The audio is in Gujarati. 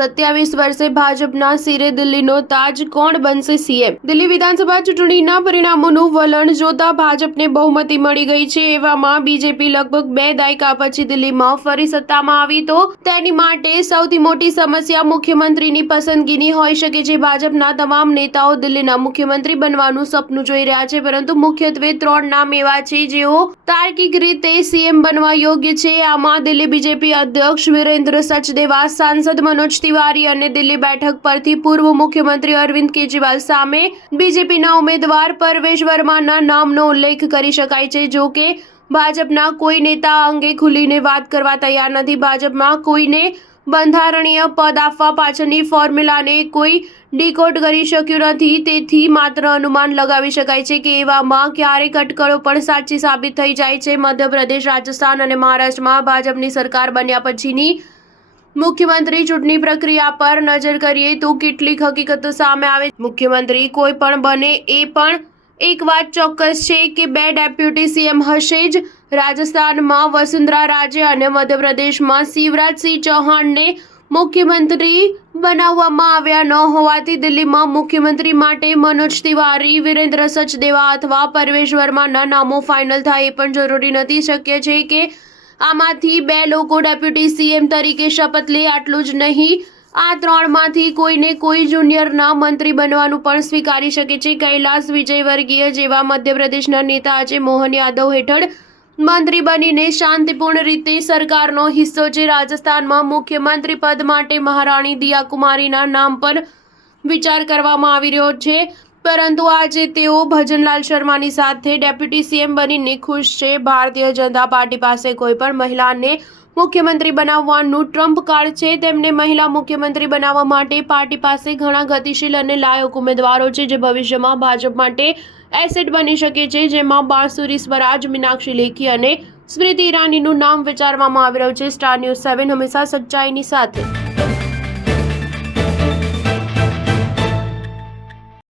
27 વર્ષે ભાજપના સિરે દિલ્હીનો તાજ કોણ બનશે સીએમ? દિલ્હી વિધાનસભા ચૂંટણીના પરિણામોનું વલણ જોતા ભાજપને બહુમતી મળી ગઈ છે। એવામાં બીજેપી લગભગ 2 દાયકા પછી દિલ્હીમાં ફરી સત્તામાં આવી તો તેની માટે સૌથી મોટી સમસ્યા મુખ્યમંત્રીની પસંદગીની હોઈ શકે છે। ભાજપના તમામ નેતાઓ દિલ્હીના મુખ્યમંત્રી બનવાનું સપનું જોઈ રહ્યા છે, પરંતુ મુખ્યત્વે 3 નામ એવા છે જેઓ તાર્કિક રીતે સીએમ બનવા યોગ્ય છે। આમાં દિલ્હી બીજેપી અધ્યક્ષ વિરેન્દ્ર સચદેવા, સાંસદ મનોજ તિવારી અને દિલ્હી બેઠક પરથી પૂર્વ મુખ્યમંત્રી અરવિંદ કેજરીવાલ સામે બીજેપીના ઉમેદવાર પરવેશ વર્માના નામનો ઉલ્લેખ કરી શકાય છે। જો કે ભાજપના કોઈ નેતા આ અંગે ખુલીને વાત કરવા તૈયાર નથી। ભાજપમાં કોઈને બંધારણીય પદ આપવા પાછળની ફોર્મ્યુલાને કોઈ ડીકોડ કરી શક્યું નથી, તેથી માત્ર અનુમાન લગાવી શકાય છે કે એવામાં ક્યારેક અટકળો પણ સાચી સાબિત થઈ જાય છે। મધ્યપ્રદેશ, રાજસ્થાન અને મહારાષ્ટ્રમાં ભાજપની સરકાર બન્યા પછીની મુખ્યમંત્રી ચૂંટણી પ્રક્રિયા પર નજર કરીએ તો કેટલીક હકીકતો સામે આવે। મુખ્યમંત્રી કોઈ પણ બને, એ પણ એક વાત ચોક્કસ છે કે 2 ડેપ્યુટી સીએમ હશે જ। રાજસ્થાનમાં વસુંધરા રાજે અને મધ્યપ્રદેશમાં શિવરાજસિંહ ચૌહાણને મુખ્યમંત્રી બનાવવામાં આવ્યા ન હોવાથી દિલ્હીમાં મુખ્યમંત્રી માટે મનોજ તિવારી, વિરેન્દ્ર સચદેવા અથવા પરવેશ વર્માના નામો ફાઇનલ થાય એ પણ જરૂરી નથી। શક્ય છે કે આમાંથી 2 લોકો ડેપ્યુટી સીએમ તરીકે શપથ લે। આટલું જ નહીં, આ 3માંથી કોઈને કોઈ જુનિયરના મંત્રી બનવાનું પણ સ્વીકારી શકે છે। કૈલાસ વિજયવર્ગીય જેવા મધ્યપ્રદેશના નેતા આજે મોહન યાદવ હેઠળ મંત્રી બનીને શાંતિપૂર્ણ રીતે સરકારનો હિસ્સો છે। રાજસ્થાનમાં મુખ્યમંત્રી પદ માટે મહારાણી દિયા કુમારીના નામ પર વિચાર કરવામાં આવી રહ્યો છે, પરંતુ આજે તેઓ ભજનલાલ શર્માની સાથે ડેપ્યુટી સીએમ બનીને ખુશ છે। ભારતીય જનતા પાર્ટી પાસે કોઈ પણ મહિલાને મુખ્યમંત્રી બનાવવાનું ટ્રમ્પ કાર્ડ છે। તેમને મહિલા મુખ્યમંત્રી બનાવવા માટે પાર્ટી પાસે ઘણા ગતિશીલ અને લાયક ઉમેદવારો છે, જે ભવિષ્યમાં ભાજપ માટે એસેટ બની શકે છે, જેમાં બાંસુરી સ્વરાજ, મીનાક્ષી લેખી અને સ્મૃતિ ઈરાનીનું નામ વિચારવામાં આવી રહ્યું છે। સ્ટાર ન્યૂઝ 7 હંમેશા સચ્ચાઈની સાથે।